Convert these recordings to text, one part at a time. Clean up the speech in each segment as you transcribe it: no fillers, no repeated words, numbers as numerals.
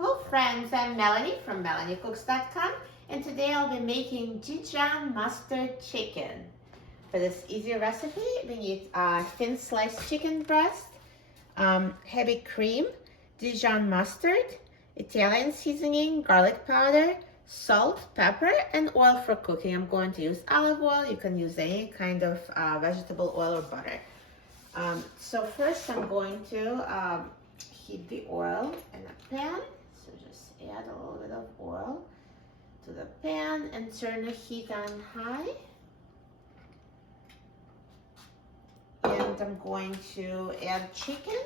Hello friends, I'm Melanie from melaniecooks.com, and today I'll be making Dijon mustard chicken. For this easy recipe, we need thin sliced chicken breast, heavy cream, Dijon mustard, Italian seasoning, garlic powder, salt, pepper, and oil for cooking. I'm going to use olive oil. You can use any kind of vegetable oil or butter. So first I'm going to heat the oil in a pan. So just add a little bit of oil to the pan and turn the heat on high. And I'm going to add chicken.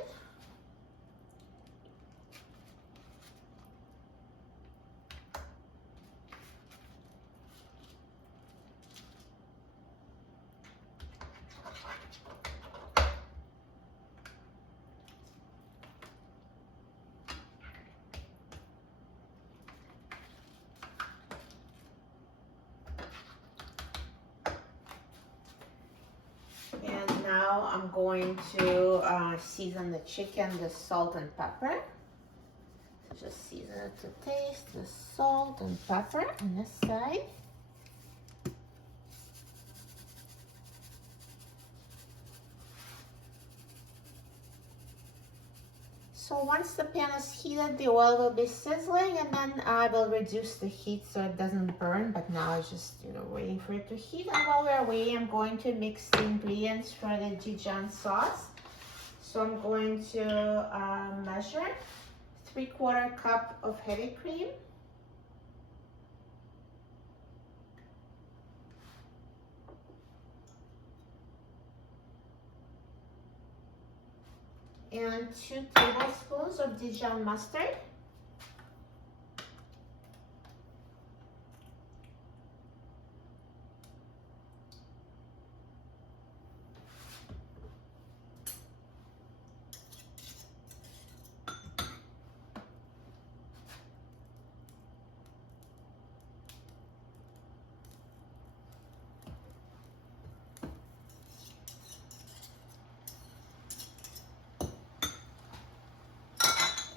And now I'm going to season the chicken with salt and pepper. So just season it to taste with salt and pepper on this side. So once the pan is heated, the oil will be sizzling, and then I will reduce the heat so it doesn't burn. But now it's just, waiting for it to heat. And while we're waiting, I'm going to mix the ingredients for the Dijon sauce. So I'm going to measure 3/4 cup of heavy cream, and 2 tablespoons of Dijon mustard,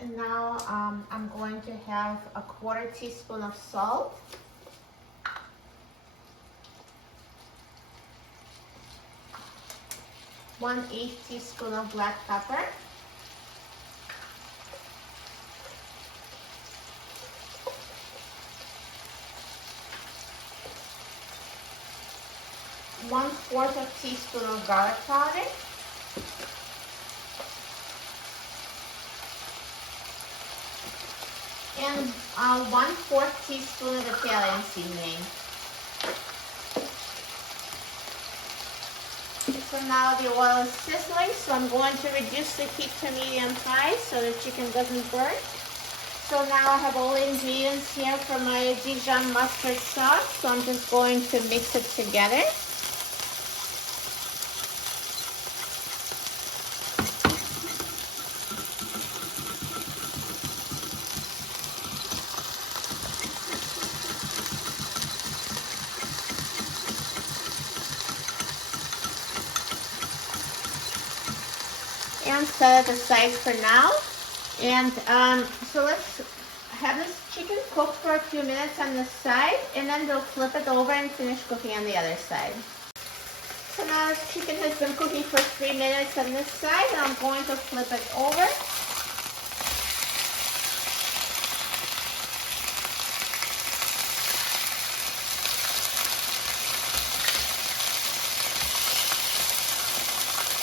and now I'm going to have 1/4 teaspoon of salt, 1/8 teaspoon of black pepper, 1/4 teaspoon of garlic powder, and 1/4 teaspoon of Italian seasoning. So now the oil is sizzling, so I'm going to reduce the heat to medium-high so the chicken doesn't burn. So now I have all the ingredients here for my Dijon mustard sauce, so I'm just going to mix it together. And set it aside for now. And so let's have this chicken cook for a few minutes on this side, and then we'll flip it over and finish cooking on the other side. So now this chicken has been cooking for 3 minutes on this side, and I'm going to flip it over.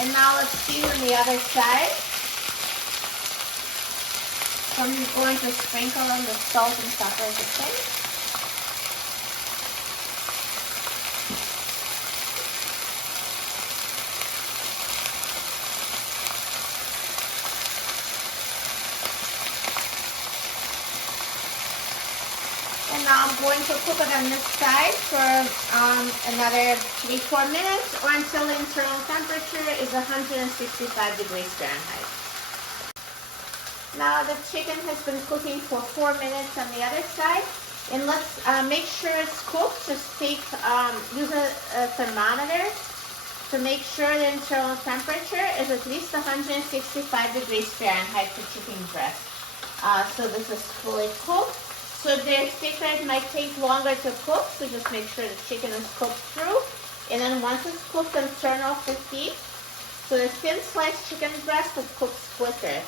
And now let's see on the other side. So I'm just going to sprinkle in the salt and pepper again. And now I'm going to cook it on this side for another 3-4 minutes, or until the internal temperature is 165 degrees Fahrenheit. Now the chicken has been cooking for 4 minutes on the other side, and let's make sure it's cooked. Just use a thermometer to make sure the internal temperature is at least 165 degrees Fahrenheit for chicken breast. So this is fully cooked. So if they're thicker, it might take longer to cook. So just make sure the chicken is cooked through. And then once it's cooked, then turn off the heat. So the thin sliced chicken breast, it cooks quicker.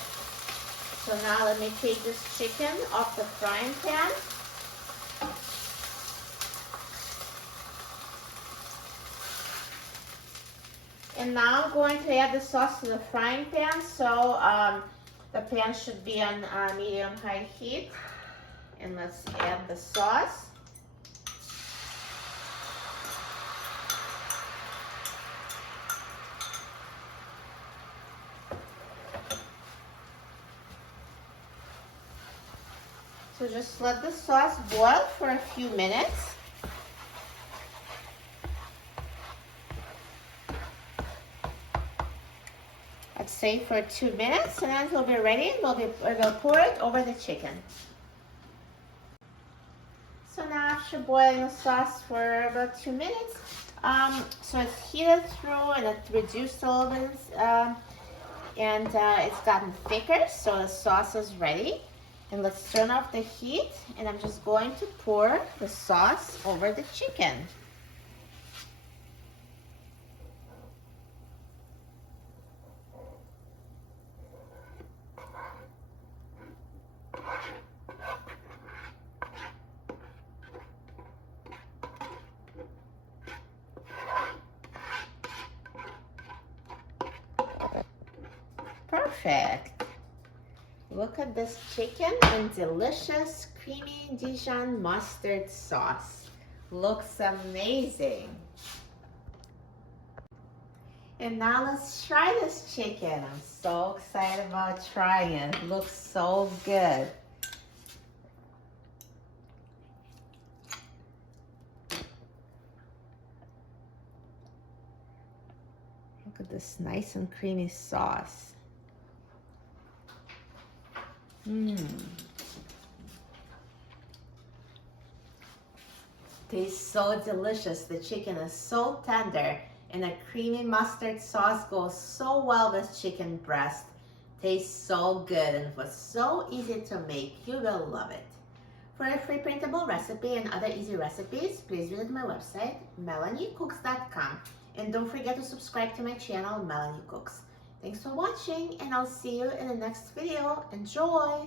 So now let me take this chicken off the frying pan. And now I'm going to add the sauce to the frying pan. So the pan should be on medium-high heat. And let's add the sauce. So just let the sauce boil for a few minutes. Let's say for 2 minutes, and then it'll be ready. We'll pour it over the chicken. So now after boiling the sauce for about 2 minutes, so it's heated through and it reduced a little bit, and it's gotten thicker, so the sauce is ready. And let's turn off the heat, and I'm just going to pour the sauce over the chicken. Perfect. Look at this chicken and delicious creamy Dijon mustard sauce. Looks amazing. And now let's try this chicken. I'm so excited about trying it. It looks so good. Look at this nice and creamy sauce. Tastes so delicious. The chicken is so tender, and the creamy mustard sauce goes so well with chicken breast. Tastes so good, and it was so easy to make. You will love it. For a free printable recipe and other easy recipes, please visit my website, melaniecooks.com. And don't forget to subscribe to my channel, Melanie Cooks. Thanks for watching, and I'll see you in the next video. Enjoy!